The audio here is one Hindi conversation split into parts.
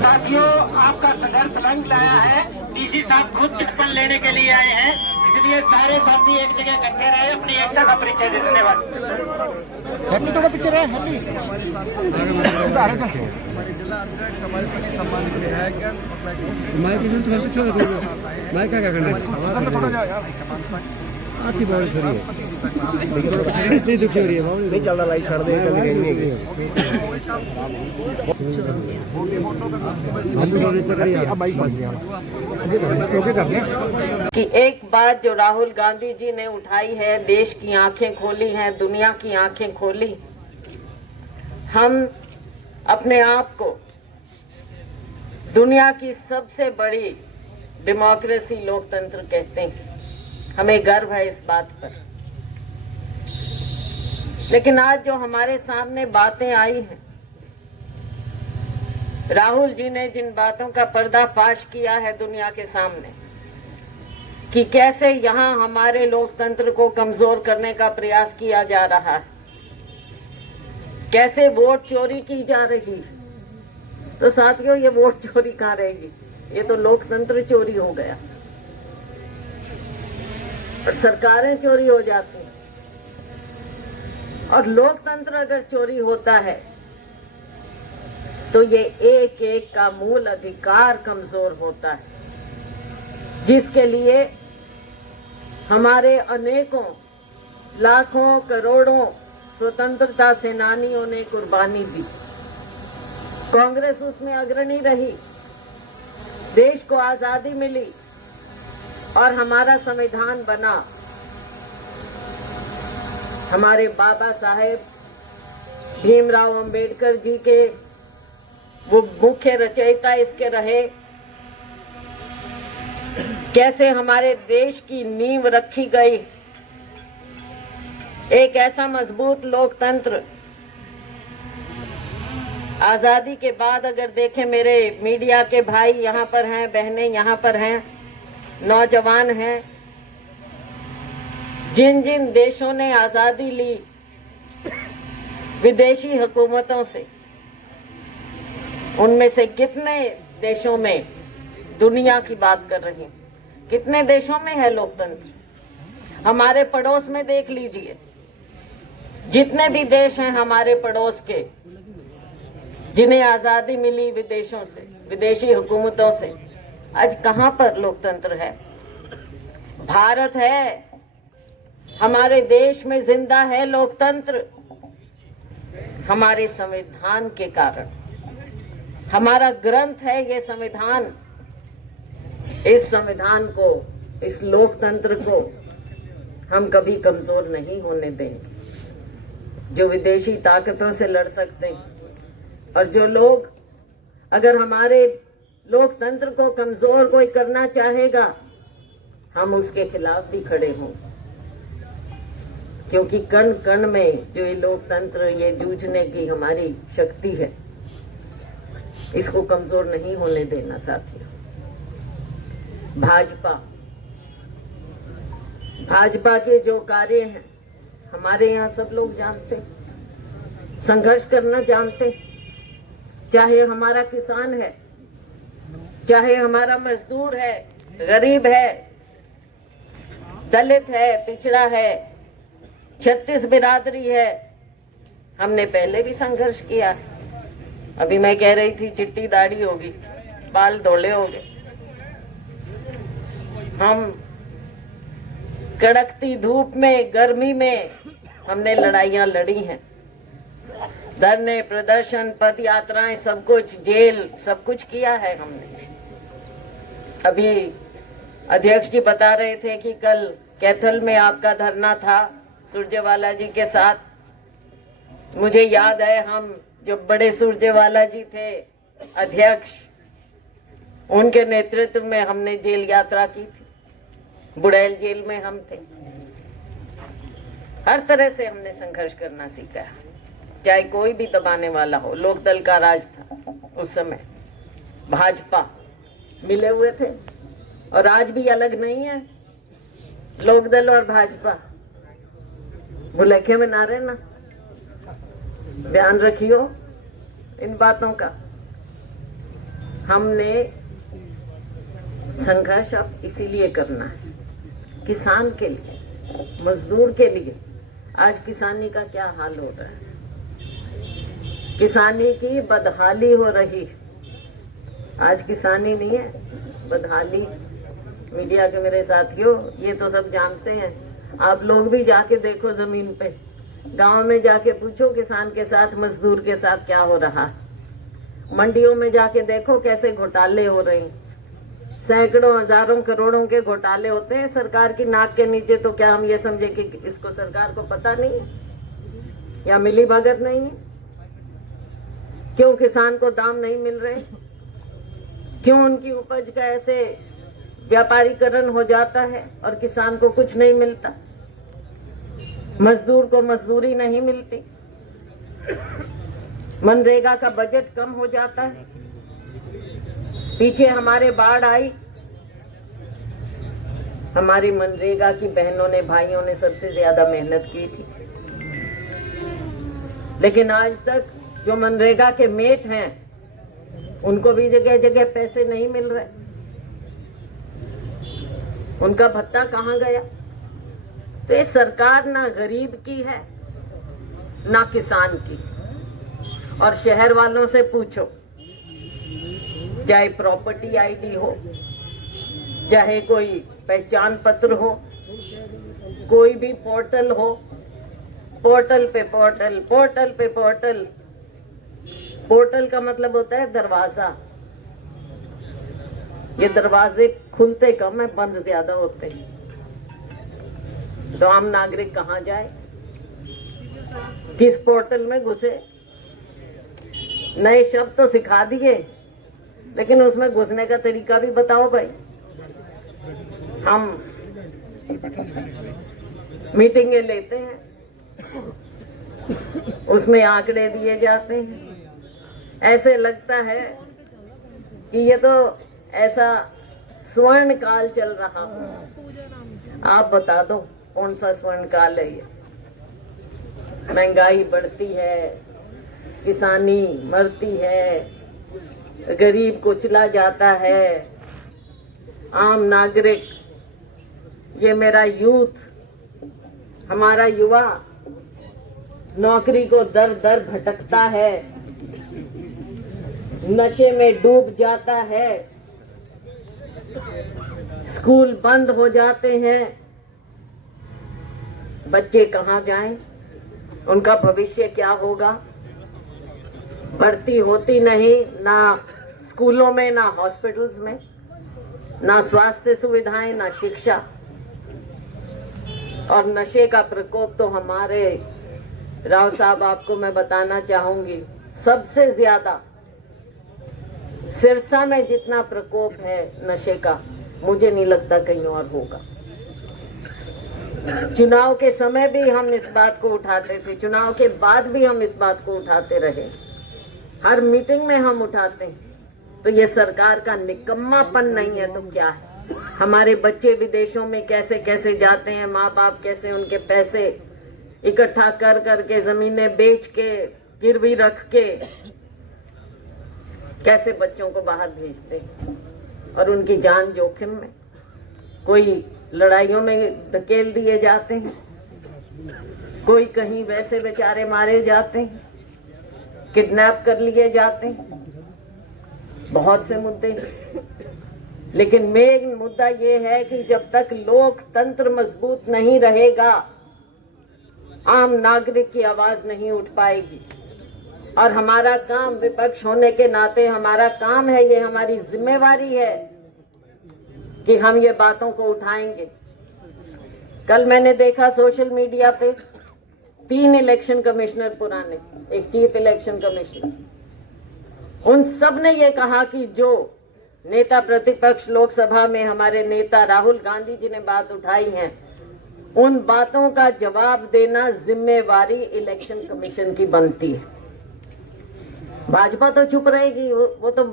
साथियों, आपका संघर्ष रंग लाया है। डीसी साहब खुद टिप्पण लेने के लिए आए हैं, इसलिए सारे साथी एक जगह इकट्ठे रहे, अपनी एकता का परिचय दे। धन्यवाद। हैप्पी तो पिक्चर है, हैप्पी हमारे सभी सम्मान के लिए है क्या माइक तो घर पीछे रखो। माइक क्या करना है? अच्छी बहुत छोड़ी है, इतनी दुखी हो रही है, नहीं चल रहा, लाइट छोड़ दे, कभी नहीं कि एक बात जो राहुल गांधी जी ने उठाई है, देश की आंखें खोली हैं, दुनिया की आंखें खोली। हम अपने आप को दुनिया की सबसे बड़ी डेमोक्रेसी, लोकतंत्र कहते हैं। हमें गर्व है इस बात पर। लेकिन आज जो हमारे सामने बातें आई हैं, राहुल जी ने जिन बातों का पर्दाफाश किया है दुनिया के सामने, कि कैसे यहाँ हमारे लोकतंत्र को कमजोर करने का प्रयास किया जा रहा है, कैसे वोट चोरी की जा रही है। तो साथियों, ये वोट चोरी कहाँ रहेगी? ये तो लोकतंत्र चोरी हो गया और सरकारें चोरी हो जाती हैं। और लोकतंत्र अगर चोरी होता है तो ये एक एक का मूल अधिकार कमजोर होता है, जिसके लिए हमारे अनेकों, लाखों, करोड़ों स्वतंत्रता सेनानियों ने कुर्बानी दी। कांग्रेस उसमें अग्रणी रही, देश को आजादी मिली और हमारा संविधान बना। हमारे बाबा साहेब भीमराव अंबेडकर जी के वो मुख्य रचयिता इसके रहे। कैसे हमारे देश की नींव रखी गई, एक ऐसा मजबूत लोकतंत्र। आजादी के बाद अगर देखें, मेरे मीडिया के भाई यहाँ पर हैं, बहनें यहाँ पर हैं, नौजवान हैं, जिन जिन देशों ने आजादी ली विदेशी हुकूमतों से, उनमें से कितने देशों में, दुनिया की बात कर रही हूं, कितने देशों में है लोकतंत्र? हमारे पड़ोस में देख लीजिए, जितने भी देश हैं हमारे पड़ोस के, जिन्हें आजादी मिली विदेशों से, विदेशी हुकूमतों से, आज कहां पर लोकतंत्र है? भारत है, हमारे देश में जिंदा है लोकतंत्र हमारे संविधान के कारण। हमारा ग्रंथ है ये संविधान। इस संविधान को, इस लोकतंत्र को हम कभी कमजोर नहीं होने देंगे। जो विदेशी ताकतों से लड़ सकते हैं और जो लोग अगर हमारे लोकतंत्र को कमजोर कोई करना चाहेगा, हम उसके खिलाफ भी खड़े हों, क्योंकि कण कण में जो ये लोकतंत्र, ये जूझने की हमारी शक्ति है, इसको कमजोर नहीं होने देना। साथियों, भाजपा के जो कार्य हैं हमारे यहाँ सब लोग जानते हैं, संघर्ष करना जानते हैं। चाहे हमारा किसान है, चाहे हमारा मजदूर है, गरीब है, दलित है, पिछड़ा है, छत्तीस बिरादरी है, हमने पहले भी संघर्ष किया। अभी मैं कह रही थी चिट्टी दाढ़ी होगी, बाल धोले हो गए। हम कड़कती धूप में, गर्मी में हमने लड़ाइयां लड़ी हैं। धरने, प्रदर्शन, पद यात्राएं, सब कुछ, जेल, सब कुछ किया है हमने। अभी अध्यक्ष जी बता रहे थे कि कल कैथल में आपका धरना था सुरजेवाला जी के साथ। मुझे याद है, हम जो बड़े सुरजेवाला जी थे अध्यक्ष, उनके नेतृत्व में हमने जेल यात्रा की थी। बुड़ैल जेल में हम थे। हर तरह से हमने संघर्ष करना सीखा है, चाहे कोई भी दबाने वाला हो। लोकदल का राज था उस समय, भाजपा मिले हुए थे, और आज भी अलग नहीं है लोकदल और भाजपा। भुलेखे में ना रहना, ध्यान रखियो इन बातों का। हमने संघर्ष अब इसीलिए करना है, किसान के लिए, मजदूर के लिए। आज किसानी का क्या हाल हो रहा है, किसानी की बदहाली हो रही। आज किसानी नहीं है, बदहाली। मीडिया के मेरे साथियों, ये तो सब जानते हैं। आप लोग भी जाके देखो जमीन पे, गांव में जाके पूछो किसान के साथ, मजदूर के साथ क्या हो रहा है। मंडियों में जाके देखो कैसे घोटाले हो रहे हैं। सैकड़ों, हजारों, करोड़ों के घोटाले होते हैं सरकार की नाक के नीचे। तो क्या हम ये समझे कि इसको सरकार को पता नहीं है या मिली भगत नहीं है? क्यों किसान को दाम नहीं मिल रहे? क्यों उनकी उपज का ऐसे व्यापारीकरण हो जाता है और किसान को कुछ नहीं मिलता? मजदूर को मजदूरी नहीं मिलती, मनरेगा का बजट कम हो जाता है। पीछे हमारे बाढ़ आई, हमारी मनरेगा की बहनों ने, भाइयों ने सबसे ज्यादा मेहनत की थी, लेकिन आज तक जो मनरेगा के मेट हैं उनको भी जगह जगह पैसे नहीं मिल रहे। उनका भत्ता कहाँ गया? तो ये सरकार ना गरीब की है ना किसान की। और शहर वालों से पूछो, चाहे प्रॉपर्टी आईडी हो, चाहे कोई पहचान पत्र हो, कोई भी पोर्टल हो, पोर्टल पे पोर्टल, पोर्टल पे पोर्टल। पोर्टल का मतलब होता है दरवाजा। ये दरवाजे खुलते कम है, बंद ज्यादा होते हैं। तो आम नागरिक कहाँ जाए, किस पोर्टल में घुसे? नए शब्द तो सिखा दिए, लेकिन उसमें घुसने का तरीका भी बताओ भाई। हम मीटिंगें लेते हैं, उसमें आंकड़े दिए जाते हैं, ऐसे लगता है कि ये तो ऐसा स्वर्ण काल चल रहा हो। आप बता दो कौन सा स्वर्ण काल है ये? महंगाई बढ़ती है, किसानी मरती है, गरीब कुचला जाता है, आम नागरिक, ये मेरा यूथ, हमारा युवा नौकरी को दर दर भटकता है, नशे में डूब जाता है, स्कूल बंद हो जाते हैं। बच्चे कहाँ जाएं? उनका भविष्य क्या होगा? भर्ती होती नहीं, ना स्कूलों में, ना हॉस्पिटल्स में, ना स्वास्थ्य सुविधाएं, ना शिक्षा। और नशे का प्रकोप तो हमारे राव साहब, आपको मैं बताना चाहूंगी, सबसे ज्यादा सिरसा में जितना प्रकोप है नशे का, मुझे नहीं लगता कहीं और होगा। चुनाव के समय भी हम इस बात को उठाते थे, चुनाव के बाद भी हम इस बात को उठाते रहे, हर मीटिंग में हम उठाते हैं। तो ये सरकार का निकम्मापन नहीं है तो क्या है? हमारे बच्चे विदेशों में कैसे कैसे जाते हैं, माँ बाप कैसे उनके पैसे इकट्ठा कर करके, जमीनें बेच के, गिरवी रख के, कैसे बच्चों को बाहर भेजते हैं और उनकी जान जोखिम में। कोई लड़ाइयों में धकेल दिए जाते हैं, कोई कहीं वैसे बेचारे मारे जाते हैं, किडनैप कर लिए जाते हैं। बहुत से मुद्दे हैं। लेकिन मेन मुद्दा ये है कि जब तक लोकतंत्र मजबूत नहीं रहेगा, आम नागरिक की आवाज नहीं उठ पाएगी। और हमारा काम, विपक्ष होने के नाते हमारा काम है, ये हमारी जिम्मेवारी है कि हम ये बातों को उठाएंगे। कल मैंने देखा सोशल मीडिया पे 3 इलेक्शन कमिश्नर पुराने, एक चीफ इलेक्शन कमिश्नर, उन सब ने ये कहा कि जो नेता प्रतिपक्ष लोकसभा में हमारे नेता राहुल गांधी जी ने बात उठाई है, उन बातों का जवाब देना जिम्मेवारी इलेक्शन कमीशन की बनती है। भाजपा तो चुप रहेगी, वो तो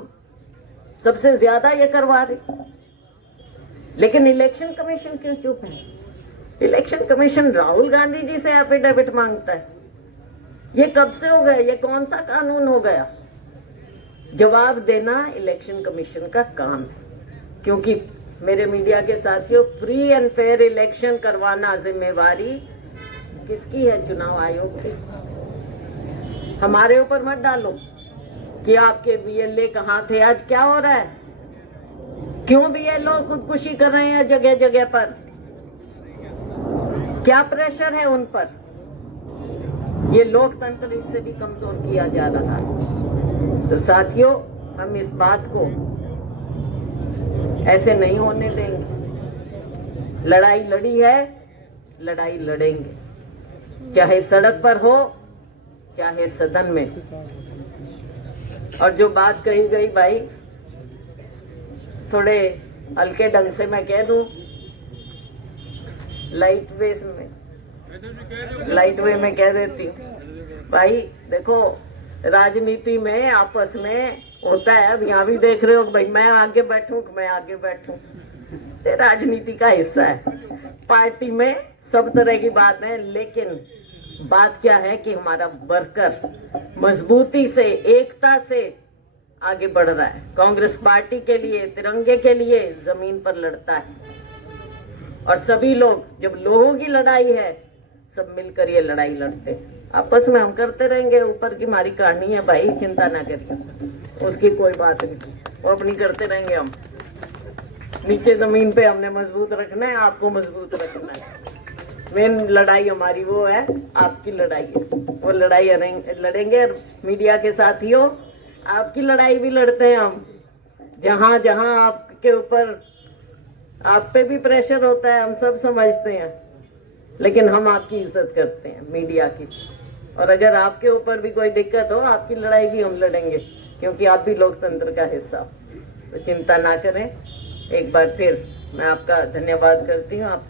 सबसे ज्यादा ये करवा रही, लेकिन इलेक्शन कमीशन क्यों चुप है? इलेक्शन कमीशन राहुल गांधी जी से एफिडेविट मांगता है। ये कब से हो गया? ये कौन सा कानून हो गया? जवाब देना इलेक्शन कमीशन का काम है, क्योंकि मेरे मीडिया के साथियों, फ्री एंड फेयर इलेक्शन करवाना जिम्मेवारी किसकी है? चुनाव आयोग की। हमारे ऊपर मत डालो कि आपके बीएलए कहाँ थे। आज क्या हो रहा है? क्यों बीएलओ खुदकुशी कर रहे हैं जगह जगह पर? क्या प्रेशर है उन पर? ये लोकतंत्र इससे भी कमजोर किया जा रहा है। तो साथियों, हम इस बात को ऐसे नहीं होने देंगे। लड़ाई लड़ी है, लड़ाई लड़ेंगे, चाहे सड़क पर हो चाहे सदन में। और जो बात कही गई भाई, थोड़े हल्के ढंग से मैं कह दूं, लाइट वे में कह देती हूँ भाई। देखो, राजनीति में आपस में होता है, अब यहाँ भी देख रहे हो भाई, मैं आगे बैठूं कि मैं आगे बैठूं, ये राजनीति का हिस्सा है। पार्टी में सब तरह की बात है, लेकिन बात क्या है कि हमारा वर्कर मजबूती से, एकता से आगे बढ़ रहा है। कांग्रेस पार्टी के लिए, तिरंगे के लिए जमीन पर लड़ता है। और सभी लोग, जब लोगों की लड़ाई है, सब मिलकर ये लड़ाई लड़ते हैं। आपस में हम करते रहेंगे, ऊपर की हमारी कहानी है भाई, चिंता ना करिए, उसकी कोई बात नहीं, वो अपनी करते रहेंगे। हम नीचे जमीन पे हमने मजबूत रखना है, आपको मजबूत रखना है। मेन लड़ाई हमारी वो है, आपकी लड़ाई है, वो लड़ाई लड़ेंगे। मीडिया के साथियों, आपकी लड़ाई भी लड़ते हैं हम। जहां जहां आपके ऊपर, आप पे भी प्रेशर होता है, हम सब समझते हैं, लेकिन हम आपकी इज्जत करते हैं, मीडिया की। और अगर आपके ऊपर भी कोई दिक्कत हो, आपकी लड़ाई भी हम लड़ेंगे, क्योंकि आप भी लोकतंत्र का हिस्सा। तो चिंता ना करें। एक बार फिर मैं आपका धन्यवाद करती हूँ। आप